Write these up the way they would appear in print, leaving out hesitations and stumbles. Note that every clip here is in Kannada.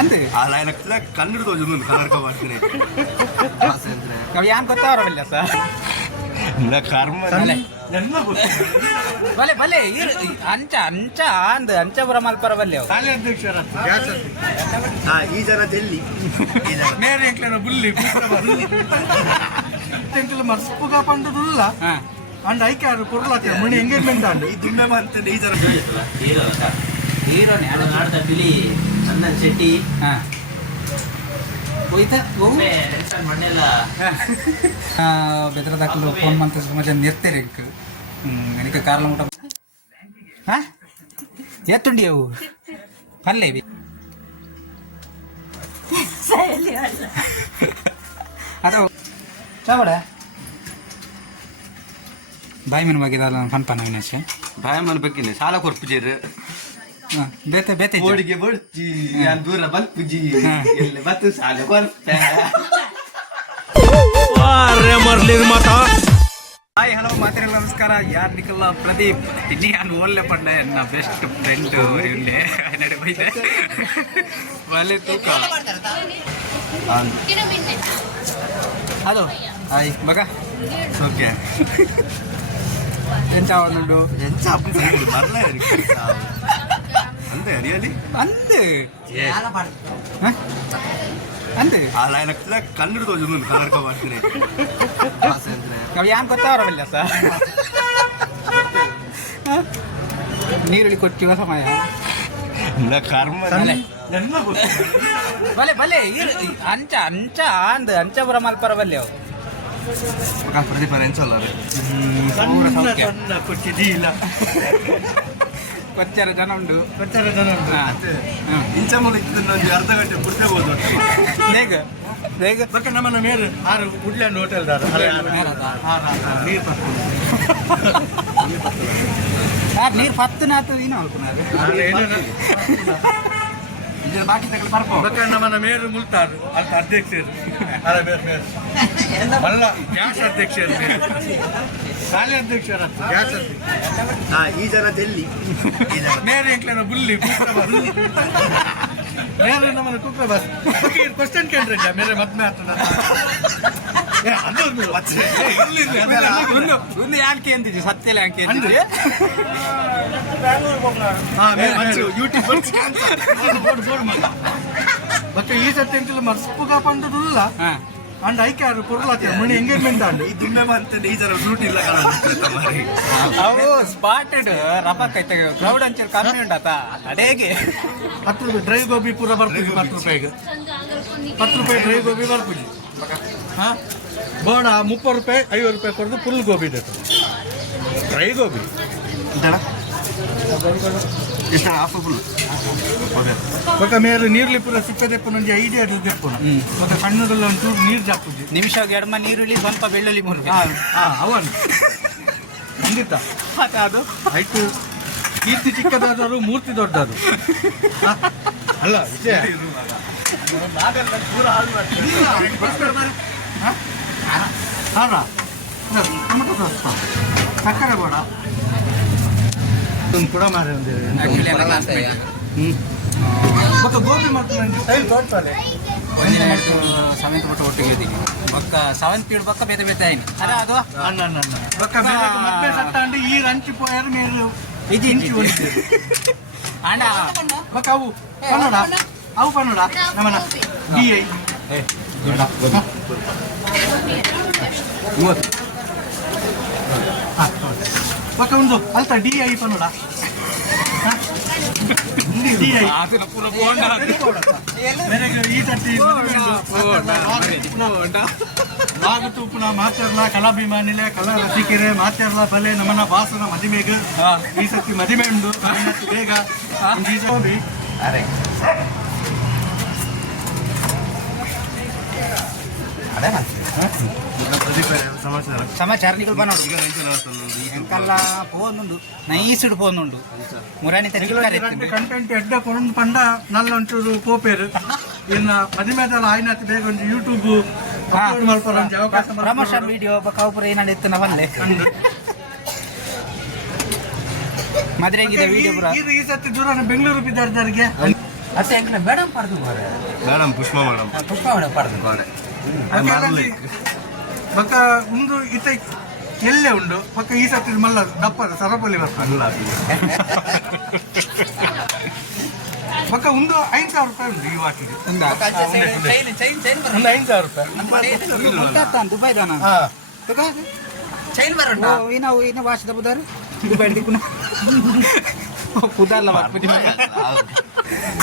ಅಂತೆ ఆయన కన్నుడు తోచుంది కలర్ కవర్స్ని అవి ఏం ಗೊತ್ತಾವರಲ್ಲ ಸರ್ ಕರ್ಮ ಭಲೆ ಭಲೆ ಅಂಚ ಅಂಚ ಅಂದ್ ಅಂಚ ಬರಮಲ್ಪರ ಬಲ್ಲೆ ಕಾರ್ಯಾಧ್ಯಕ್ಷರ ಈ ಜನ ಜಲ್ಲಿ నేరు ఎంట్లైన బుల్లి ಎಂಟ್ಲ ಮರ್ಸ್ಪುಗ ಪಂಡದುಲ್ಲ ಅಂಡ್ ಐಕ್ಯಾರು ಕೊರ್ಲಾತ ಮಣಿ ಎಂಗೇಜ್ಮೆಂಟ್ ಅಂಡ್ ಈ ದುಮ್ಮೆ ಮಾಡ್ತೇನೆ ಈ ಜನ ಹೀರೋನೇ ನಾಡ್ದ ಬಿಳಿ ಚಂದನ್ ಶೆಟ್ಟಿ ಮಣ್ಣೆಲ್ಲ ಬೆದರದಾಕಲು ಫೋನ್ ಮಾಡ್ತಾ ಮಧ್ಯ ನಿರ್ತಾರೆ ನನಗೆ ಕಾರ್ಲ ಊಟ ಹಾಂ ಎತ್ತುಂಡಿ ಅವು ಅಲ್ಲೇ ಅದು ಚಾವಡ ಬಾಯಿ ಮನೆ ಬಗ್ಗೆ ಪನ್ಪನ ವಿನಾಶ ಬಾಯ ಮನ ಬಗ್ಗೆ ಸಾಲ ಕೊರ್ಪುಜೇರು ಬೇತೆ ಬೇತೆ ಓಡಿಗೆ ಬಡ್ತಿ ನಾನು ದೂರ ಬಲ್ಪುಜಿ ಎಲ್ಲ ಬತ್ತು ಸಾಲ ಕೊರ್ಪೆ ಹಾಯ್ ಹಲೋ ಮಾತೆಲ್ಲ ನಮಸ್ಕಾರ ಯಾರು ನಿಖಲ್ಲ ಪ್ರದೀಪ್ ಇನ್ನಿ ನಾನು ಓಲ್ಲೆ ಪಂಡ ನನ್ನ ಬೆಸ್ಟ್ ಫ್ರೆಂಡ್ ಇಲ್ಲೇ ನಡೆ ಬೈದೆ ಒಳ್ಳೆ ತೂಕ ಹಲೋ ಹಾಯ್ ಮಗ ಓಕೆ ಎಂತ ಅವನುಂಡು ಎಂಚ ಬರಲ ಅಂದೆ ರಿಯಲಿ ಅಂದೆ ಅಂದೆ ఆయన కన్నుడు తోచుంది కలర్ కవర్స్ని ಅವು ಏನ್ ಗೊತ್ತಾವರಲ್ಲ ಸರ್ ನೀರುಳ್ಳಿ ಕೊಟ್ಟಿವ ಸಮಯ ಕರ್ಮ ಭಲೆ ಭಲೆ ಅಂಚ ಅಂಚ ಅಂದ್ ಅಂಚ ಬರಮಲ್ಪರ ಬಲ್ಲೆ ಅವು ಪ್ರದೀಪ ಎಂಚಲ್ಲ ಕೊಚ್ಚಿದೀಲ ಕೊಚ್ಚರ ಜನ ಉಂಡು ಇಂಚ ಮೂಲಕ ಅರ್ಧ ಗಂಟೆ ಬಿಡ್ತೇಬೋದು ಹೇಗ ಹೇಗ ಬಕ್ಕ ನಮ್ಮನ್ನ ಮೇರು ಆರು ವುಡ್ಲ್ಯಾಂಡ್ ಹೋಟೆಲ್ ದಾರ ನೀರು ಪತ್ತು ನಾತು ಏನು ಅನ್ಕೊಂಡ್ರೆ ಬಾಕಿ ತಗೊಳ್ಳಿ ಬರ್ಕೋ ಬಕ್ಕ ನಮ್ಮನ್ನ ಮೇರು ಮುಲ್ತಾರು ಅಂತ ಅಧ್ಯಕ್ಷರು ಅರೆ ಬೇರೆ ಬೇರೆ ಅಲ್ಲ ಗ್ಯಾಸ್ ಅಧ್ಯಕ್ಷರು ಕಾರ್ಯಾಧ್ಯಕ್ಷರ ಗ್ಯಾಸ್ ಈ ಜನ ಜಲ್ಲಿ నేరు ఎంట్లైన బుల్లి నేరు నమ్మన కుక్క బస్ క్వశ్చన్ ಕೇಳ್ರಿ ಮೇರೆ ಮದ್ಮೆ ಒಂದು ಯಾಕೆ ಅಂತಿದ್ವಿ ಸತ್ಯಲ್ಲ ಯಾಕೆ ಅಂತಿದ್ವಿ ಬಕ್ಕ ಈ ಸತ್ಯ ಎಂತಿಲ್ಲ ಮರ್ಸ್ಪುಗ ಪಂಡದುಲ್ಲ ಅಂಡ್ ಐಕ್ಯಾರು ಕೊರ್ಲಾತ ಮಣಿ ಎಂಗೇಜ್ಮೆಂಟ್ ಅಂಡ್ ಈ ದುಮ್ಮೆ ಮಾಡ್ತೇನೆ ಈ ಜನ ಡ್ಯೂಟಿ ಇಲ್ಲ ಅವು ಸ್ಪಾಟೆಡ್ ರಪಕ್ ಐತೆ ಕ್ರೌಡ್ ಅಂಚರ್ ಕಮ್ಮಿ ಉಂಟಾತ ಅಡೇಗೆ 10 ರೂಪಾಯಿ ಡ್ರೈ ಗೋಬಿ ಪೂರ ಬರ್ತೀವಿ 10 ರೂಪಾಯಿಗೆ 10 ರೂಪಾಯಿ ಡ್ರೈ ಗೋಬಿ ಬರ್ತೀವಿ ಹಾಂ ಬೋಡ 30 ರೂಪಾಯಿ 50 ರೂಪಾಯಿ ಕೊಡೋದು ಫುಲ್ ಗೋಬಿ ಬೇಕು ಡ್ರೈ ಗೋಬಿ ಎಷ್ಟು ಹಾಫ್ ಫುಲ್ ఒక మీరు నీళ్ళు ఇప్పుడు సిప్పదెప్పు నుంచి ఐడియಾ తెప్పున ఒక ಕಣ್ಣುಡಲ್ಲ ಒಂಚೂರು ನೀರು ಜಾಪುಜಿ ನಿಮಿಷ ಎಡಮ ನೀರುಳ್ಳಿ ಸ್ವಲ್ಪ ಬೆಳ್ಳುಳ್ಳಿ ಮುರುಗ ಅವನು ಖಂಡಿತ ಅದು ಆಯ್ತು ಕೀರ್ತಿ ಚಿಕ್ಕದಾದರು ಮೂರ್ತಿ ದೊಡ್ಡದು ಅಲ್ಲ ವಿಜಯ ಹಾರ ಟೊಮೆಟೊ ದೋಸ್ತ ಸಕ್ಕರೆ ಬೋಡ ಕೂಡ ಮಾರಿ ಮತ್ತೆ ಗೋಬಿ ಮಾಡ್ತಾರೆ ಟೈಮ್ ತೋರ್ತಾರೆ ಒಂದಿನ ಸೆವೆಂತ್ ಬಿಟ್ಟು ಒಟ್ಟಿಗೆ ಇದ್ದೀನಿ ಒಕ್ಕ ಸೆವೆಂತ್ ಪೀಡ್ ಪಕ್ಕ ಬೇತೆ ಬೇತೆ ಆಯ್ತು ಅಲ್ಲ ಅದು ಅಣ್ಣ ಒಕ್ಕ ಮತ್ತೆ ಸಟ್ಟ ಅಂಡಿ ಈ ರಂಚಿ ಪೋಯರು ಮೇರು ಇದು ಇಂಚಿ ಹೊಡಿತೀವಿ ಅಣ್ಣ ಒಕ್ಕ ಅವು ಕನ್ನಡ ಅವು ಕನ್ನಡ ನಮ್ಮನ ಡಿ ಐ ಒಕ್ಕ ಒಂದು ಅಲ್ತ ಡಿ ಐ ಕನ್ನಡ ವಾಗತೂಪುನ ಮಾತೆರ್ಲ ಕಲಾಭಿಮಾನಿಲೆ ಕಲಾ ರಸಿಕೆರೆ ಮಾತೆರ್ಲ ಬಲೆ ನಮ್ಮನ ಬಾಸನ ಮದಿಮೆಗೆ ಈ ಸತಿ ಮದಿಮೆ ಉಂಡು ಬೇಗ ಸಮಾಚಾರ ನಿಗಳು ಬನ್ನೋಡು ಎಂಕಲ್ಲ ಪೋನುಂಡು ನೈಸುಡು ಪೋನುಂಡು ಮುರಾಣಿ ಕಂಟೆಂಟ್ ಎಡ್ಡ ಕೊಂಡು ಪಂಡ ನಲ್ಲ ಒಂಚೂರು ಪೋಪೇರು ಇನ್ನು ಮದಿಮೆದಲ್ಲ ಆಯ್ನತ್ತು ಬೇಗ ಒಂದು ಯೂಟ್ಯೂಬ್ ಅಪ್ಲೋಡ್ ಮಾಡ್ಕೊಳ್ಳೋ ಅವಕಾಶ ಪ್ರಮೋಷನ್ ವಿಡಿಯೋ ಕೌಪುರ ಏನಾಡು ಎತ್ತು ನಾವಲ್ಲೇ ಮದುವೆಗಿದೆ ವಿಡಿಯೋ ಪುರ ಈ ಸತಿ ದೂರ ಬೆಂಗಳೂರು ಬಿದ್ದಾರ್ದಾರಿಗೆ ಮತ್ತೆ ಎಂಕ್ಲೆ ಮೇಡಮ್ ಪಡೆದು ಬರ ಮೇಡಮ್ ಪುಷ್ಪ ಮೇಡಮ್ ಪುಷ್ಪ ಮೇಡಮ್ ಪಡೆದು ಬರ ಪಕ್ಕ ಒಂದು ಇತ ಎಲ್ಲೇ ಉಂಡು ಪಕ್ಕ ಈ ಸತಿ ಮಲ್ಲ ದಪ್ಪದ ಸರಪಲ್ಲಿ ಬರ್ತಾರೆ ಪಕ್ಕ ಒಂದು 5,000 ರೂಪಾಯಿ ಉಂಟು ಈ ವಾಕಿಗೆ ಒಂದು 5,000 ರೂಪಾಯಿ ದುಬೈದಾನ ಚೈನ್ ಬರೋಣ ಇನ್ನ ವಾಶದ ಬುದಾರು ದುಬೈ ದಿಕ್ಕುನ ಕುದಾರ್ಲ ಮಾಡ್ಬಿಟ್ಟು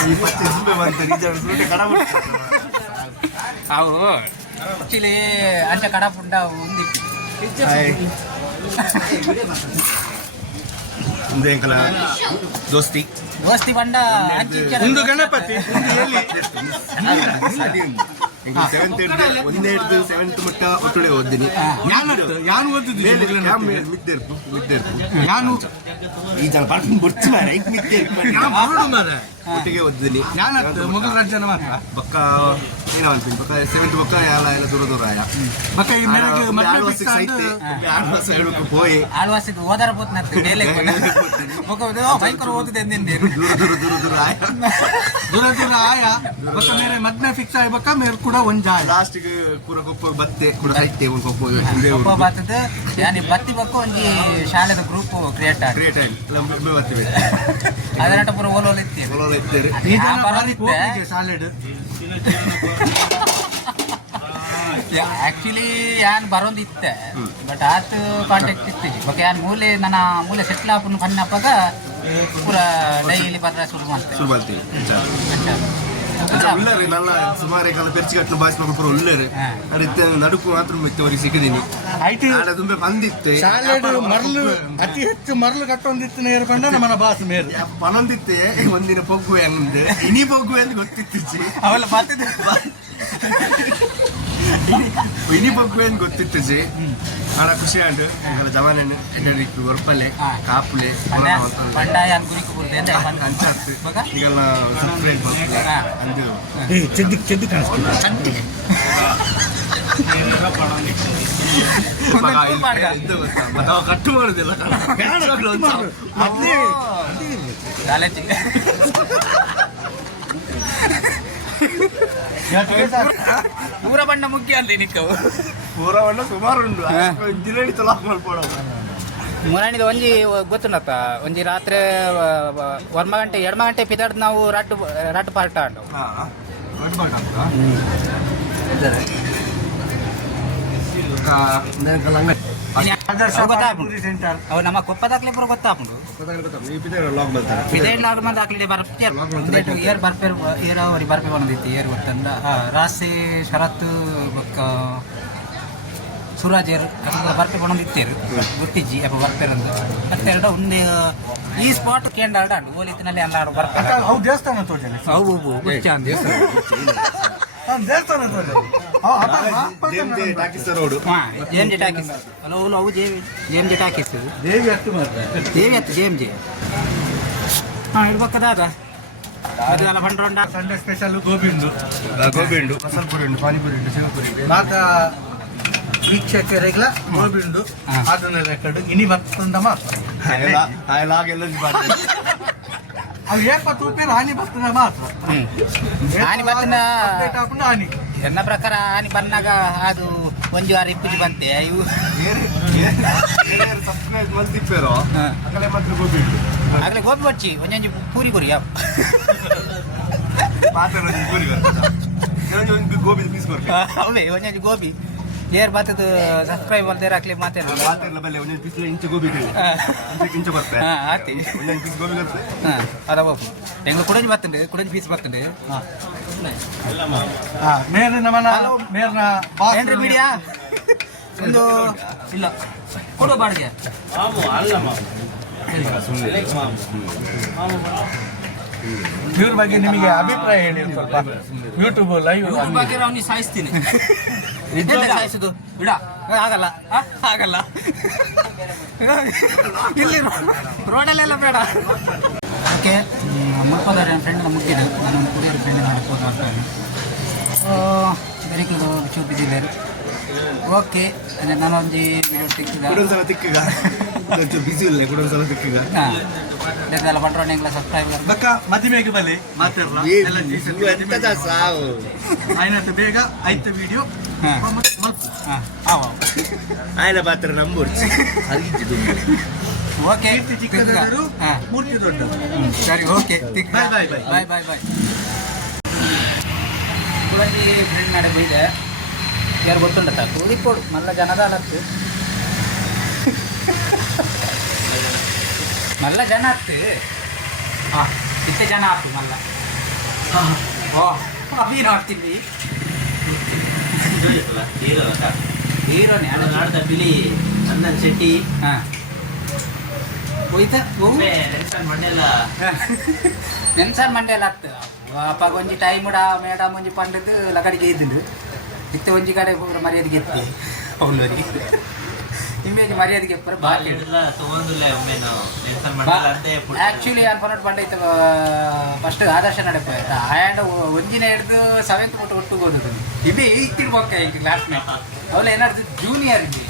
25 ರೂಪಾಯಿ ಬಂತು ನಿಜ ಕಡ ಅವು ಆಕ್ಚುಲಿ ಅಂಚ ಕಡಪುಂಡ ఉంది ಮುಂದೆ ಅಂಕಲ ದೋಸ್ತಿ ಬಂಡ ಒಂದು ಗಣಪತಿ ಒಂದೇ ಹಿಡಿದು 7th ಮುಟ್ಟ ಒಟ್ಟೊಡೆ ಓದಿನಿ ಯಾನು ಓದಿದ್ದೀನಿ ನಾನು ಈ ಜನ ಪಾಠ ಬುರ್ಚು ಒಟ್ಟಿಗೆ ಓದಿದ್ದೀನಿ ಮೊಘಲ್ ರಾಜ್ಯನ ಮಾತ್ರ ಬಕ್ಕ ಏನೋ ಅಂತೀನಿ ಬಕ್ಕ 7th ಬಕ್ಕ ಎಲ್ಲ ದೂರ ದೂರ ಆಯ ಬಕ್ಕ ಈ ಮೇರೆಗೆ ಮತ್ತೆ ವರ್ಷಕ್ಕೆ ಸೈತೆ 6 ವರ್ಷ ಹೇಳಕ್ಕೆ ಹೋಯಿ ಆಳ್ವಾಸಿಗೆ ಓದಾರ ಬೋತ್ನತ್ತೆ ಡೇಲೆ ಭಯಂಕರ ಓದಿದೆ ದೂರ ದೂರ ದೂರ ದೂರ ಆಯ ದೂರ ದೂರ ಆಯ ಬಕ್ಕ ಮೇರೆ ಮದ್ನೆ ಫಿಕ್ಸ್ ಆಯ ಬಕ್ಕ ಮೇರೆ ಕೂಡ ಒಂದ್ ಆಯ ಲಾಸ್ಟಿಗೆ ಪೂರ ಕೊಪ್ಪ ಬತ್ತೆ ಕೂಡ ಸೈತೆ ಒಂದು ಕೊಪ್ಪ ಒಬ್ಬ ಬರ್ತದೆ ಯಾನಿ ಬತ್ತಿ ಬಕ್ಕ ಒಂಜಿ ಶಾಲೆದ ಗ್ರೂಪ್ ಕ್ರಿಯೇಟ್ ಕ್ರಿಯೇಟ್ ಆಯ್ತು ಬರ್ತೀವಿ ಅದರಟ ಪೂರ ಓಲೋಲ್ ಇತ್ತೇವೆ ಇದ್ದೇವೆ ಸಾಲೆಡ್ ಆಕ್ಚುಲಿ ಯಾನ್ ಬರೋದು ಇತ್ತೆ ಬಟ್ ಆತ್ ಕಾಂಟ್ಯಾಕ್ಟ್ ಇತ್ತೀಜಿ ಬಟ್ ಯಾನ್ ಮೂಲೆ ಸೆಟ್ಲ್ ಆಪನ್ನು ಕಣ್ಣಪ್ಪಾಗ ಪೂರ ಡೈಲಿ ಬರ್ರ ಶುರು ಮಾಡ್ತೇವೆ ಶುರು ಮಾಡ್ತೀವಿ ಉಳ್ಳೇರಿ ನಲ್ಲ ಸುಮಾರು ಕಾಲ ಪೆರ್ಚಿಗಟ್ಟು ಭಾಷೆ ಪೂರ ಉಳ್ಳೇರಿ ಅಡಿತ್ತೆ ನಡುಕು ಮಾತ್ರ ಮೆತ್ತವರಿಗೆ ಸಿಕ್ಕಿದ್ದೀನಿ ತುಂಬೆ ಬಂದಿತ್ತೆ ಸಾಲೆಡ್ ಮರಳು ಅತಿ ಹೆಚ್ಚು ಮರಳು ಕಟ್ಟೊಂದಿತ್ತು ನೇರ ಬಂಡ ನಮ್ಮನ ಬಾಸ್ ಮೇರು ಪನೊಂದಿತ್ತೆ ಒಂದಿನ ಪೊಗ್ಗುವೆ ಅಂದೆ ಇನಿ ಪೊಗ್ಗುವೆ ಅಂತ ಗೊತ್ತಿತ್ತು ಅವೆಲ್ಲ ಬರ್ತಿದ್ದೆ ಇನಿ ಪೊಗ್ಗುವೆ ಅಂತ ಗೊತ್ತಿತ್ತು ಜಿ ಆಡ ಖುಷಿ ಆಂಡು ಜವಾನ ಎಡ್ಡರಿಕ್ಕು ಗೊರ್ಪಲ್ಲೆ ಕಾಪುಲೆ ಬಂಡ ಯಾನ್ ಗುರಿಕು ಬರ್ತದೆ ಅಂಚಾರ್ತು ಈಗೆಲ್ಲ ಸಪ್ರೇಟ್ ಅಂದು ಚೆದ್ದು ಕಾಣಿಸ್ತೀನಿ ಕಟ್ಟು ಮಾಡುದಿಲ್ಲ ಪೂರ ಬಣ್ಣ ಮುಖ್ಯ ಅಂತ ನಿಕ್ಕವು ಪೂರ ಬಣ್ಣ ಸುಮಾರು ಉಂಟು ಇಂಜಿನಿಯರಿಂಗ್ ತಲಾಕ್ ಮಾಡ್ಕೊಡೋ ಮುರಾಣಿದ ಒಂಜಿ ಗೊತ್ತುಂಡತ್ತ ಒಂಜಿ ರಾತ್ರಿ 1 ಗಂಟೆ 2 ಗಂಟೆ ಪಿದಾಡ್ದು ನಾವು ರಟ್ಟು ಪಾರ್ಟ ಅಂಡು ಅವು ನಮ್ಮ ಕೊಪ್ಪದಾಗ್ಲಿ ಪೂರ ಗೊತ್ತಾಪುಂಡು ಪಿದೇಡ್ ಲಾಗ್ ಮಂದಿ ಹಾಕ್ಲಿಡೆ ಬರ್ಪೇರು ಏರ್ ಬರ್ಪೇರು ಏರಾವರಿ ಬರ್ಪೆ ಬಂದಿತ್ತು ಏರ್ ಗೊತ್ತಂದ ರಾಸೆ ಶರತ್ ಬೊಕ್ಕ ಸುರಾಜ್ ಏರ್ ಬರ್ಪೆ ಬಂದಿತ್ತೇರು ಗೊತ್ತಿಜ್ಜಿ ಅಪ್ಪ ಬರ್ಪೇರಂದು ಮತ್ತೆರಡ ಒಂದೇ ಈ ಸ್ಪಾಟ್ ಕೇಂದ್ರ ಆಡು ಓಲಿತ್ತಿನಲ್ಲಿ ಎಲ್ಲ ಆಡು ಬರ್ಪೇರು ಅವು ದೇವಸ್ಥಾನ ತೋಜನೆ ಅವು ದೇವಸ್ಥಾನ ತೋಜನೆ ರೋಡು ಜೆ ಟಾಕೀಸ್ ಅಲೋ ಅವು ಜೆ ಟಾಕೀಸ್ ದೇವಿ ಹತ್ತು ಮಾಡ್ತಾರೆ ದೇವಿ ಹತ್ತು ಜೆ ಹಾಂ ಇರ್ಬೇಕದಾದ ಅದು ಎಲ್ಲ ಬಂಡ್ರೊಂಡ ಸಂಡೆ ಸ್ಪೆಷಲ್ ಗೋಬಿ ಉಂಡು ಮಸಾಲೆ ಪುರಿ ಉಂಟು ಪಾನಿಪುರಿ ಉಂಟು ಶಿವಪುರಿ ಮಾತ ವೀಕ್ಷಕರಿಗೆಲ್ಲ ಗೋಬಿ ಉಂಡು ಅದನ್ನ ರೆಕಾರ್ಡ್ ಇನಿ ಬರ್ತಂದ ಮಾತ್ರ ಅವು 70 ರೂಪಾಯಿ ಹಾನಿ ಬರ್ತದ ಮಾತ್ರ ಆನಿ ಬತ್ತನ ಹಾಕೊಂಡು ಹಾನಿ ನನ್ನ ಪ್ರಕಾರ ಆನಿ ಬಂದಾಗ ಅದು 1 ವಾರ 20 ಬಂತೆ ಇವು ಸಬ್ಸ್ಕ್ರೈಬ್ ಮಂತಿಪ್ಪೇರೋ ಆಗಲೇ ಮಾತ್ರ ಗೋಬಿ ಉಂಟು ಆಗಲೇ ಗೋಬಿ ಬಚ್ಚಿ ಒಂಜೊಂಜಿ ಪೂರಿ ಗುರಿ ಯಾವ ಮಾತಾಡೋದು ಪೂರಿ ಬರ್ತದೆ ಗೋಬಿ ಪೀಸ್ ಬರ್ತದೆ ಅವೇ ಒಂಜೊಂಜಿ ಗೋಬಿ ಏರ್ ಬತ್ತದು ಸಬ್ಸ್ಕ್ರೈಬ್ ಮಾಡ್ದೆ ಹಾಕ್ಲಿ ಮಾತಾಡಲ್ಲ ಬಲ್ಲೆ ಒಂದೊಂದು ಪೀಸ್ ಇಂಚು ಗೋಬಿ ಇಂಚು ಬರ್ತದೆ ಆತಿ ಒಂದೊಂದು ಪೀಸ್ ಗೋಬಿ ಬರ್ತದೆ ಅದ ಬಾಬು ಹೆಂಗ ಕುಡಂಜಿ ಬರ್ತಂಡೆ ಕುಡಂಜಿ ಪೀಸ್ ಬರ್ತಂಡೆ ಮೇರೆ ನಮ್ಮನ ಮೇರ್ನ ಏನ್ರಿ ಮೀಡಿಯಾ ಒಂದು ಇಲ್ಲ ಕೊಡು ಬಾಡಿಗೆ ಇವ್ರ ಬಗ್ಗೆ ನಿಮಗೆ ಅಭಿಪ್ರಾಯ ಹೇಳಿ ಸ್ವಲ್ಪ ಯೂಟ್ಯೂಬ್ ಲೈವ್ ಬಗ್ಗೆ ಅವ್ನಿಗೆ ಸಾಯಿಸ್ತೀನಿ ಸಾಯಿಸುದು ಬಿಡ ಆಗಲ್ಲ ಇಲ್ಲಿ ರೋಡಲ್ಲೆಲ್ಲ ಬೇಡ ಓಕೆ ಮುಪ್ಪದ ಫ್ರೆಂಡ್ ಮುಗಿದು ನಾನು ಕುಡಿಯೋದು ಫ್ರೆಂಡ್ ಮಾಡ್ಕೊಂಡು ಬರ್ತಾನೆ ಬೆರಿಕಲು ಚೂಪಿಸಿದ್ದಾರೆ ಓಕೆ ನಾನೊಂದು ವಿಡಿಯೋ ಕುಡೊಂದ್ಸಲ ತಿಕ್ಕಗ ಬಿಸಿ ಇಲ್ಲ ಕುಡೊಂದ್ಸಲ ತಿಕ್ಕಗ ಎಲ್ಲ ಬಂಡ್ರೋಣ ಎಂಗ್ಲ ಸಬ್ಸ್ಕ್ರೈಬರ್ ಬಕ್ಕ ಮದಿಮೆಗೆ ಬಲೆ ಮಾತಾಡ್ಲ ಎಂತದ ಸಾವು ಆಯ್ನಂತ ಬೇಗ ಆಯ್ತು ವಿಡಿಯೋ ಮಲ್ಪು ಆಯ್ನ ಪಾತ್ರ ನಂಬೂರ್ಚಿ ಓಕೆ ಚಿಕ್ಕದಾದ್ರು ಮೂರ್ತಿ ದೊಡ್ಡ ಸರಿ ಓಕೆ ಬಾಯ್ ಬಾಯ್ ಬಾಯ್ ಬಾಯ್ ಬಾಯ್ ಬಾಯ್ ಇವಲ್ಲಿ ಫ್ರೆಂಡ್ ನಡೆ ಬೈದೆ ಯಾರು ಗೊತ್ತುಂಟ ಕೂಲಿಪೋಡು ಮಲ್ಲ ಜನದ ಅಲತ್ತು ಮಲ್ಲ ಜನ ಆತು ಹಾಂ ಇತ್ತೆ ಜನ ಆತು ಮಲ್ಲ ಓ ಅಮೀನು ಆಗ್ತಿದ್ವಿ ಹೀರೋನೇ ಅದು ನಾಡ್ದ ಬಿಳಿ ಚಂದನ್ ಶೆಟ್ಟಿ ಹಾಂ ಹೋಯ್ತಾ ನೆನ್ಸನ್ ಮಂಡೆಲ್ಲ ನೆನ್ಸಾನ್ ಮಂಡ್ಯ ಎಲ್ಲ ಆಗ್ತದೆ ಅಪ್ಪ ಒಂಜಿ ಟೈಮ್ ಮೇಡಮ್ ಒಂಜಿ ಪಂಡದು ಲಗಡಿಗೆ ಇದ್ದಿದ್ದು ಇತ್ತೆ ಒಂಜಿ ಕಡೆ ಮರ್ಯಾದೆಗೆ ಎತ್ತಿ ಅವಳವರಿಗೆ ಇಮೇಜ್ ಮರ್ಯಾದೆಗೆ ಎಪ್ಪರ ಬಾಕಿ ತಗೊಂಡಿಲ್ಲ ಒಮ್ಮೆ ನಾವು ನೆನ್ಸನ್ ಮಂಡೆಲ್ಲ ಅಂತೆ ಆ್ಯಕ್ಚುಲಿ ಅನ್ಕೊಂಡು ಪಂಡೈತ ಫಸ್ಟ್ ಆದರ್ಶ ನಡೆಪ ಆಯ್ತಾ ಆ್ಯಂಡ್ ಒಂಜಿನ ಹಿಡಿದು 7th ಒಟ್ಟು ಓದೋದು ಇದೇ 8th ಇರ್ಬೇಕು ಈಗ ಕ್ಲಾಸ್ ಮೇಟ್ ಅವಳು ಏನಾದ್ರು ಜೂನಿಯರ್ ಇದೆ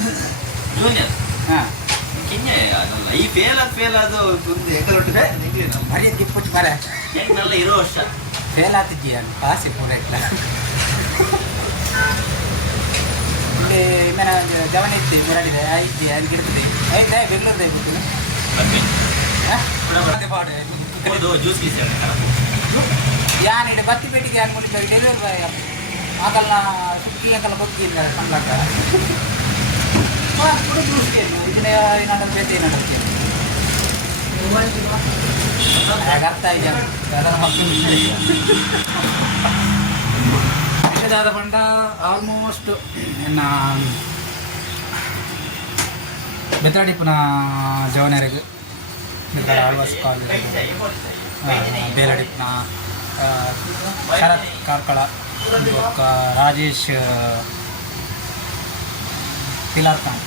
ಜೂನಿಯರ್ ಹಾಂ ಕಿಂಗೆ ಆಗಲ್ಲ ಈ ಫೇಲ್ ಅದು ಒಂದು ಹೆಂಗಲೊಟ್ಟು ಮರ್ಯಾದೆಗೆ ಪುಚ್ಚು ಮರ ಹೆಂಗಲ್ಲ ಇರೋ ವರ್ಷ ಫೇಲ್ ಆಗ್ತಿದ್ದೀಯ ಅಲ್ಲಿ ಪಾಸೆ ಪೂರ ಇಲ್ಲ ಇಲ್ಲಿ ಮೇನ ಜವನ ಇತ್ತು ಮುರಾಡಿದೆ ಆಯ್ತು ಅದಕ್ಕೆ ಇರ್ತದೆ ಆಯ್ತಾ ಬೆಂಗಳೂರು ದಯವಿಟ್ಟು ಹೌದು ಜ್ಯೂಸ್ ಗೀಸ್ ಯಾನ್ ಇಡೆ ಬತ್ತಿ ಪೇಟಿಗೆ ಅನ್ಕೊಂಡಿದ್ದೆ ಡೆಲಿವರಿ ಬಾಯ್ ಆಗಲ್ಲ ಸುಕ್ಕಿ ಅಂಕಲ್ಲ ಗೊತ್ತಿಲ್ಲ ಕಂಡ್ಲಾಕ ಕೂಡ ಜ್ಯೂಸ್ಗೆ ಇದನ್ನ ಏನಾದ್ರು ಬೇತೆ ಏನಾದ್ರು ಅರ್ಥ ಇದೆ ಅದರ ಮಕ್ಕಳು ವಿಷಯದಾದ ಪಂಡ ಆಲ್ಮೋಸ್ಟ್ ಎನ್ನ ಬೆತ್ತಡಿಪ್ಪನ ಜವನರಿಗೆ ಬೆತ್ತಡ ಆಳ್ವಾಸ್ ಕಾಲೇಜ್ ಬೇಲಡಿಪ್ಪನ ಶರತ್ ಕಾರ್ಕಳ ರಾಜೇಶ್ ಪಿಲಾರ್ಖಾನ್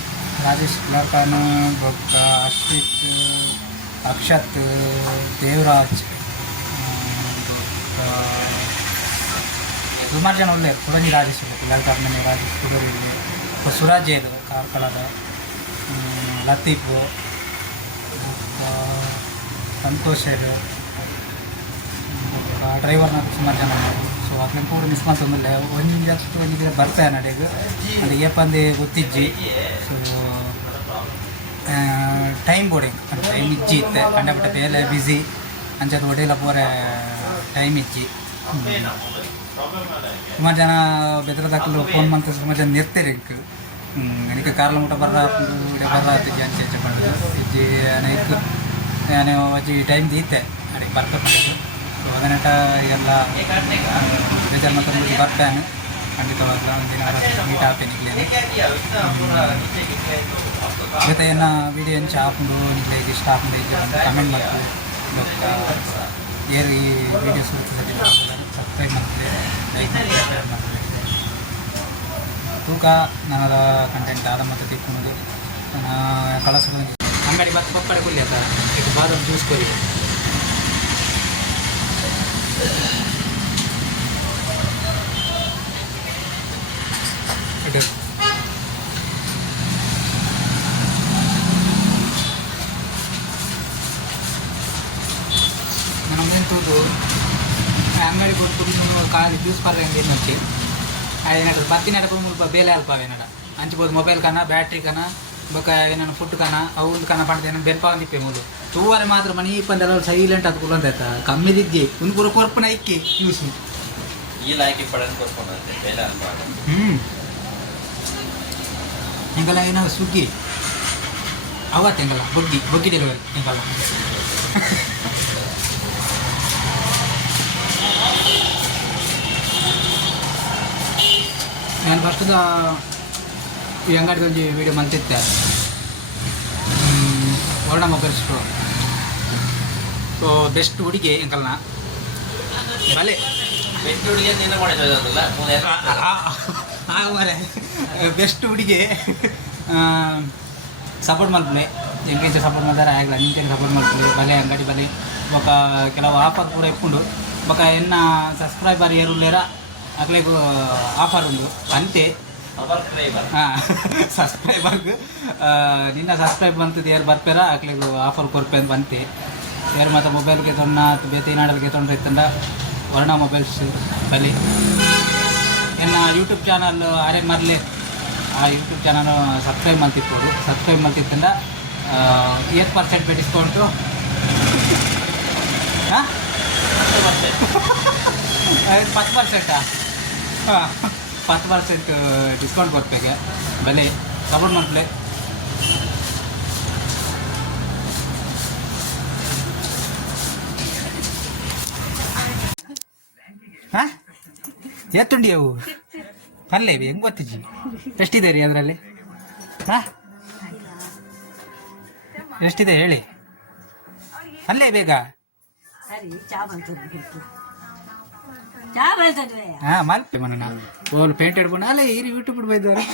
ಬೊಕ್ಕ ಅಶ್ವಿತ್ ಅಕ್ಷತ್ ದೇವರಾಜ್ ಸುಮಾರು ಜನ ಒಳ್ಳೆ ಪುರಂಜಿ ರಾಜೇಶ್ ಪಿಲಾರ್ಖಾನ್ ರಾಜೇಶ್ ಪುಡೂರಿ ಸುರಾಜ್ ಇದು ಕಾರ್ಕಳದ ಲತೀಫ್ ಸಂತೋಷ್ ಡ್ರೈವರ್ನ ಸುಮಾರು ಜನ ಸೊ ಅದನ್ನ ಕೂಡ ಮಿಸ್ ಮಾಡ್ತಂದಿಲ್ಲ ಒಂದಿನ ಬರ್ತಾನೆ ನಡೆಗೆ ಅದು ಏಪಂದೆ ಗೊತ್ತಿಜ್ಜಿ ಸೊ ಟೈಮ್ ಬೋರ್ಡಿಂಗ್ ಅದು ಟೈಮ್ ಇಜ್ಜಿ ಇತ್ತೆ ಕಂಡಪಟ್ಟ ಬೇಲೆ ಬ್ಯುಸಿ ಅಂಚದು ಒಡೆಯಲ್ಲ ಪೂರ ಟೈಮ್ ಇಜ್ಜಿ ಸುಮಾರು ಜನ ಬೆದರದಾಕಲು ಫೋನ್ ಮಾಡ್ತಾರೆ ಸುಮಾರು ಜನ ನಿರ್ತಾರೆ ನನಗೆ ಕಾರ್ಲ ಮುಟ್ಟ ಬರ್ತಿಜ್ಜಿ ಅಂಚೆ ಪಂಡು ಇಜ್ಜಿ ಅನೇಕ ನಾನು ಅಜ್ಜಿ ಟೈಮ್ ದೀತೆ ಅದಕ್ಕೆ ಬರ್ತಾ ಪಂಡಿದ್ದು ಸೊ ಅದನ್ನಟ ಎಲ್ಲ ಬೇಜಾರು ಮತ್ತು ಬರ್ತಾನೆ ಖಂಡಿತವಾಗ್ಲೂ ಒಂದಿನ ಮೀಟ್ ಆಗ್ತೇನೆ ನಿಕ್ಲೇನೆ ಜೊತೆ ಏನ ವಿಡಿಯೋ ಹೆಂಚ ಹಾಕೊಂಡು ನಿಕ್ಲೇಗೆ ಇಷ್ಟ ಹಾಕೊಂಡು ಕಮೆಂಟ್ ಮಾಡ್ತೀವಿ ಏರು ಈ ವಿಡಿಯೋ ಸಬ್ಸ್ಕ್ರೈಬ್ ಮಾಡ್ತೀವಿ ಲೈಕ್ ಮಾಡ್ತೀವಿ ತೂಕ ನನ್ನದ ಕಂಟೆಂಟ್ ಆದ ಮತ್ತು ತಿಳ್ಕೊಂಡು ಕಳಸದ ಅಂಗಡಿ ಮತ್ತೆ ಪಪ್ಪಡೆ ಕೊಲ್ಲಿ ಆತ ಈಗ ಬಾದಾಮ್ ಜ್ಯೂಸ್ ಕೊಡಿ ನಮ್ಮಂತದ್ದು ಅಂಗಡಿ ಕೊಟ್ಟು ಕಾಲು ಜ್ಯೂಸ್ ಪರ್ರೆ ಅಂಗಡಿ ನಚ್ಚಿ ಏನಾದ್ರು ಬತ್ತಿನ ಮುಲ್ಪ ಬೇಲೆ ಅಲ್ಪ ಏನಾಡ ಹಂಚ್ಬೋದು ಮೊಬೈಲ್ ಕನ ಬ್ಯಾಟ್ರಿ ಕನ ಬೊಕ್ಕ ಏನಾನು ಫುಡ್ ಕನ ಅವ್ದು ಕನ ಪಂಡ ಏನಾರು ಬೆನ್ಪಾವಂದಿಪ್ಪೆ ಮೂಲು ತೂವರೆ ಮಾತ್ರ ಮನಿ ಪಂದೆಲ್ಲ ಸೈಲೆಂಟ್ ಅದು ಕುಲಂದಾಯ್ತ ಕಮ್ಮಿದಿದ್ದೆ ಒಂದು ಪೂರ ಕೊರ್ಪನ ಇಕ್ಕಿ ಯೂಸ್ ಎಂಗಲ್ಲ ಏನೋ ಸ್ವಿಗ್ಗಿ ಅವತ್ತು ಎಂಗಲ್ಲ ಬೊಗ್ಗಿ ಡೆಲಿವರಿ ಎಂಗಲ್ಲ ನಾನು ಫಸ್ಟ್ದ ಈ ಅಂಗಡಿಗೆ ಒಂದು ವೀಡಿಯೋ ಮಲ್ತಿದ್ದೆ ವರ್ಣ ಮೊಬೈಲ್ ಸ್ಟೋರ್ ಸೊ ಬೆಸ್ಟ್ ಹುಡುಗಿ ಎಂಕಲ್ನ ಬಲೆ ಬೆಸ್ಟ್ ಹುಡುಗಿ ನೀನು ಮಾಡಿದ್ದಲ್ಲ ಮರೆ ಬೆಸ್ಟ್ ಹುಡುಗಿ ಸಪೋರ್ಟ್ ಮಲ್ಪಲೆ ಎಂಗೇಜ್ ಸಪೋರ್ಟ್ ಮಾಡ್ತಾರೆ ಆಗಲ್ಲ ನಿಂಗೆ ಸಪೋರ್ಟ್ ಮಲ್ಪಲೆ ಬಲೆ ಅಂಗಡಿ ಬಲೆ ಬೊಕ್ಕ ಕೆಲವು ಆಫರ್ ಕೂಡ ಇಟ್ಕೊಂಡು ಬೊಕ್ಕ ಎನ್ನ ಸಬ್ಸ್ಕ್ರೈಬರ್ ಏರುಲ್ಲೇರ ಅಕ್ಲೆಗೂ ಆಫರ್ ಉಂಡು ಅಂತೆ ಹಾಂ ಸಬ್ಸ್ಕ್ರೈಬರ್ಗೆ ನಿನ್ನ ಸಬ್ಸ್ಕ್ರೈಬ್ ಬಂತದ್ದು ಯಾರು ಬರ್ಪೇರ ಆಗ್ಲಿಕ್ಕೆ ಆಫರ್ ಕೊರ್ಪೆ ಅಂತ ಬಂತು ಯಾರು ಮತ್ತು ಮೊಬೈಲ್ಗೆ ತೊಂಡ ಬೇತಿ ನಾಡಲ್ಗೆ ತೊಂದ್ರೆ ಇತ್ತಂಡ ವರ್ಣ ಮೊಬೈಲ್ಸ್ ಬಲಿ ಎನ್ನ ಯೂಟ್ಯೂಬ್ ಚಾನಲ್ ಆರೇ ಮರಲಿ ಆ ಯೂಟ್ಯೂಬ್ ಚಾನಲ್ ಸಬ್ಸ್ಕ್ರೈಬ್ ಮಾಡ್ತಿತ್ತು ಸಬ್ಸ್ಕ್ರೈಬ್ ಮಾಡ್ತಿತ್ತಂಡ 8% ಡಿಸ್ಕೌಂಟು ಹಾಂ 10%? ಹಾಂ 10% ಡಿಸ್ಕೌಂಟ್ ಕೊಡ್ಬೇಕೆ ಬಲೆ ಸಪೋರ್ಟ್ ಮಾಡ್ಲೆ ಹಾಂ ಎತ್ತುಂಡಿ ಅವು ಅಲ್ಲೇ ಇವೆ ಹೆಂಗೆ ಗೊತ್ತಿಜ್ಜಿ ಎಷ್ಟಿದೆ ರೀ ಅದರಲ್ಲಿ ಹಾಂ ಎಷ್ಟಿದೆ ಹೇಳಿ ಅಲ್ಲೇ ಬೇಗ ಹಾಂ ಮಲ್ಪೆ ಮನ ನಾನು ಓಲ್ ಪೇಂಟ್ ಹಿಡ್ಕೊಂಡು ಅಲ್ಲೇ ಈ ಯೂಟ್ಯೂಬ್ ಬಿಡ್ಬೈದಾರೆ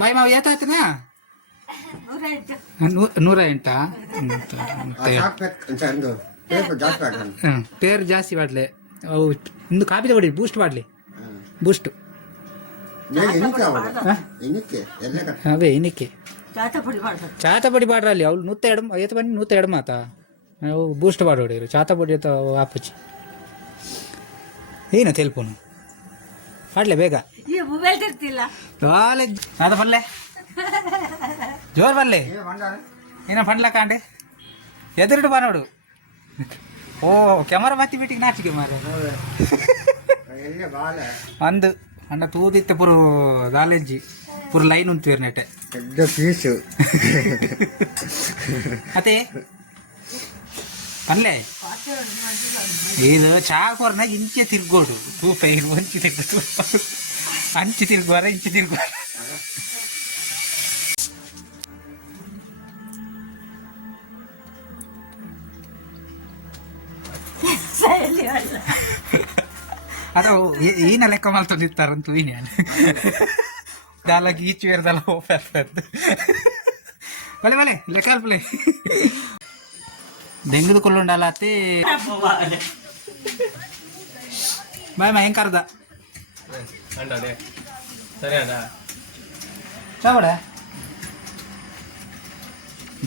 ಬಾಯ್ ಮಾವು ಏತಾಯ್ತನಾ 108 ಪೇರ್ ಜಾಸ್ತಿ ಬಾಡ್ಲೆ ಅವು ಇಂದು ಕಾಪಿ ತಗೊಳ್ಳಿ ಬೂಸ್ಟ್ ಬಾಡ್ಲಿ ಬೂಸ್ಟ್ ಅವೇ ಏನಕ್ಕೆ ಚಾತ ಪೊಡಿ ಬಾಡ್ರ ಅಲ್ಲಿ ಅವ್ಳು 102 ಮಾತಾ ನಾವು ಬೂಸ್ಟ್ ಬಾಡ್ ಹೊಡಿರು ಚಾತ ಪೊಡಿ ಅಂತ ಆಪಚ್ಚಿ ಏನು ತೆಲ್ಪುನು ಬಾಡ್ಲೆ ಬೇಗ ಅದ ಬಲ್ಲೆ ಜೋರ್ ಬಲ್ಲೆ ಏನ ಪಂಡ್ಲ ಕಾಂಡೆ ಎದುರುಡು ಬಾ ನೋಡು ಓ ಕ್ಯಾಮರಾ ಮತ್ತಿ ಬಿಟ್ಟಿಗೆ ನಾಚಿಗೆ ಮಾರ ಅಂದು ಅಣ್ಣ ತೂದಿತ್ತೆ ಪುರು ದಾಲೆಜ್ಜಿ ಪುರು ಲೈನ್ ಉಂತೀರ್ ನೆಟ್ಟೆ ಪೀಸು ಅದೇ ಅಲ್ಲೇ ಇದು ಚಾಕೋರ್ನಾಗ ಇಂಚೆ ತಿರ್ಗೋಡು ತೂಪ ಒಂಚಿ ತಿರ್ಗ ಅಂಚಿ ತಿರ್ಗುವಾರ ಇಂಚಿ ತಿರ್ಗುವಾರ ಅದು ಏನ ಲೆಕ್ಕ ಮಲ್ತೊಂದಿರ್ತಾರಂತ ನಾನು ದಾಲಾಗಿ ಈಚು ಬೇರೆದಲ್ಲ ಹೋಗ್ಬಾರ್ದು ಬಲೆ ಬಲೆ ಲೆಕ್ಕಲ್ಪಲೆ ದೆಂಗದು ಕೊಳ್ಳುಂಡಾಲತ್ತಿ ಬಾಯ್ ಮಾ ಹೆಂಗೆ ಕರ್ದ ಚಾವಡ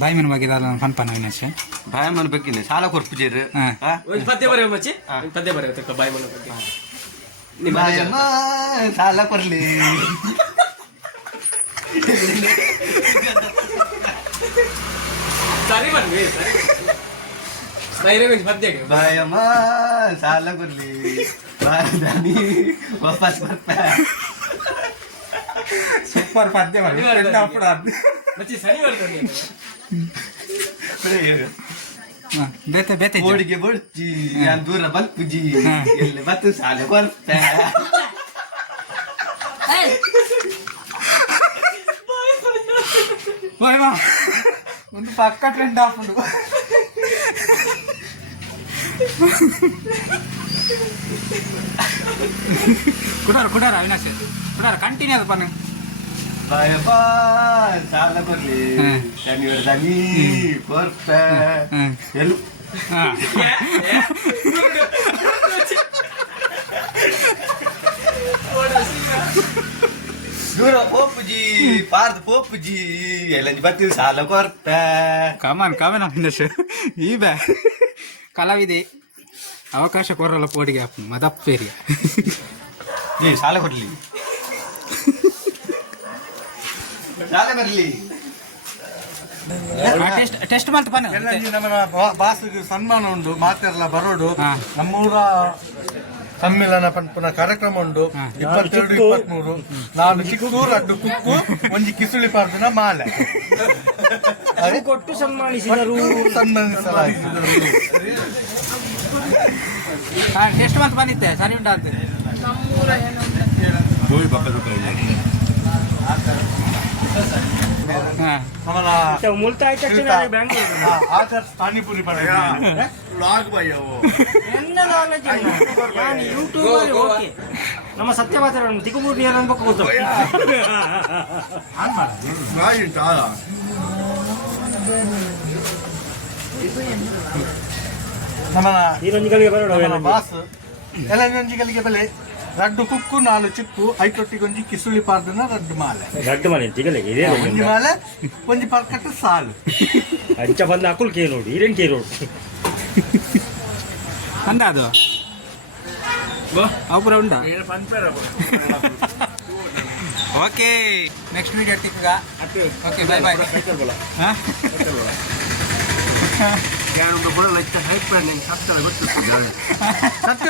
ಬಾಯ್ ಮನ ಬಗ್ಗೆ ಫನ್ಪನ ವಿನಾಶ ಬಾಯ ಮನ ಬಗ್ಗೆ ಸಾಲ ಕೊರ್ಪುಜೇರು ಪದ್ಯ ಬರೆಯ ಮಚ್ಚಿ ಪದ್ಯ ಬರೆಯ ಬಾಯಿ ಮನ ಬಗ್ಗೆ ಬಾಯಮ್ಮ ಸಾಲ ಕೊರ್ಲಿ ಸರಿ ಬನ್ನಿ ಸರಿ ಪದ್ಯಗೆ ಬಾಯಮ್ಮ ಸಾಲ ಕೊರ್ಲಿ ಬಾಯದಾನಿ ವಾಪಸ್ ಬರ್ತಾ ಸೂಪರ್ ಪದ್ಯ ಮಚ್ಚಿ ಸರಿ ಬರ್ತದೆ ಬೇತೆ ಬೇತೆ ಓಡಿಗೆ ಬಡ್ಚಿ ನಾನು ದೂರ ಬಲ್ಪುಜಿ ಎಲ್ಲಿ ಬತ್ತು ಸಾಲ ಕೊರ್ತೆ ಒಂದು ಪಕ್ಕ ಟ್ರೆಂಡ್ ಹಾಕೊಂಡು ಕುಡಾರ ಅವಿನಾಶ್ ಕುಡಾರ ಕಂಟಿನ್ಯೂ ಅದು ಪನ್ನ ಬಾಯಪ್ಪ ಸಾಲ ಕೊರ್ಲಿ ಶನಿವಾರ ದನಿ ಕೊರ್ತೆ ಎಲ್ಲಿ ದೂರ ಪೋಪುಜಿ ಪಾರ್ದ ಪೋಪುಜಿ ಎಲ್ಲ ಬರ್ತೀವಿ ಸಾಲ ಕೊರ್ತೆ ಕಾಮನ್ ಅವಿನಾಶ್ ಈ ಬ್ಯಾ ಕಲಾವಿದೆ ಅವಕಾಶ ಕೊರಲ್ಲ ಪೋಡಿಗೆ ಮದಪ್ಪೇರಿಯ ಸಾಲ ಕೊಡ್ಲಿ ಸಾಲ ಬರ್ಲಿ ಟೆಸ್ಟ್ ಮಾಡ್ತ ಪನ್ನ ಎಲ್ಲ ನಮ್ಮ ಬಾಸ್ಗೆ ಸನ್ಮಾನ ಉಂಟು ಮಾತೆಲ್ಲ ಬರೋಡು ನಮ್ಮೂರ ಸಮ್ಮಿಲನ ಪಂಪನ ಕಾರ್ಯಕ್ರಮ ಉಂಟು 22-23 ನಾನು ಚಿಕ್ಕೂರು ಅಡ್ಡು ಕುಕ್ಕು ಒಂಜಿ ಕಿಸುಳಿ ಪಾರ್ದಿನ ಮಾಲೆ ಕೊಟ್ಟು ಸನ್ಮಾನಿಸಿದರು ಟೆಸ್ಟ್ ಮಾಡ್ತ ಬಂದಿತ್ತೆ ಸರಿ ಉಂಟು ಅಂತ ಮುಲ್ತಾಯಿ ತಕ್ಷಣ ಬ್ಯಾಂಗ್ಳೂರು ಆಚಾರ್ ಪಾನಿಪುರಿ ಪಡ ನಾನು ಯೂಟ್ಯೂಬ್ ಓಕೆ ನಮ್ಮ ಸತ್ಯವಾದ ತಿಗುಮೂರ್ತಿ ಅನ್ಬೇಕು ಗೊತ್ತು ನಮ್ಮ ಈರೊಂಜಿಗಳಿಗೆ ಬರೋಣ ಬಾಸ್ ಎಲ್ಲ ಒಂಜಿಗಳಿಗೆ ಬೆಲೆ ರಡ್ಡು ಕುಕ್ಕು 4 ಚಿಕ್ಕು ಐತೊಟ್ಟಿಗೊಂಜಿ ಕಿಸುಳಿ ಪಾರ್ದನ ರಡ್ಡು ಮಾಲೆ ದಡ್ಡ ಮನೆ ತಿಗಲೆ ಇದೇ ಒಂಜಿ ಮಾಲೆ ಒಂಜಿ ಪರ್ಕಟ್ಟು ಸಾಲು ಅಂಚ ಬಂದ ಅಕುಲ್ ಕೇ ನೋಡಿ ಹಿರೇನ್ ಕೇ ರೋಡ್ ಅಂದ ಅದು ಅಪುರ ಉಂಡ ಓಕೆ ನೆಕ್ಸ್ಟ್ ವೀಡಿಯೋ ತಿಕ್ಕ ಓಕೆ ಬಾಯ್ ಬಾಯ್ ಸತ್ಯ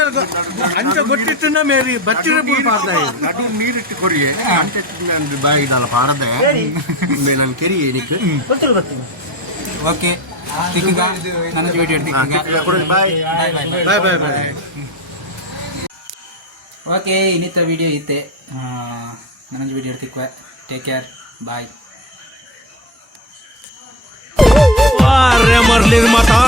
ಅಂಚ ಗೊತ್ತಿತ್ತನ ಮೇರಿ ಬಚ್ಚಿರ ಪೂಲ್ ಪಾರ್ದ ನಡು ನೀರಿಟ್ಟು ಕೊರಿಯೆ ಅಂಚೆ ಬಾಗಿದಲ್ಲ ಪಾಡದೆ ನಾನು ಕೆರಿಯೆ ನಿಕ್ ಓಕೆ ತಿಕ್ಕ ನನ್ನ ವೀಡಿಯೋ ತಿಕ್ಕ ಬಾಯ್ ಬಾಯ್ ಬಾಯ್ ಬಾಯ್ ಓಕೆ ಇನ್ನಿತ್ತ ವೀಡಿಯೋ ಇತ್ತೆ ನನ್ನ ವೀಡಿಯೋ ತಿಕ್ಕ ಟೇಕ್ ಕೇರ್ ಬಾಯ್ ಮರ್ಲಿ ಮಾತಾ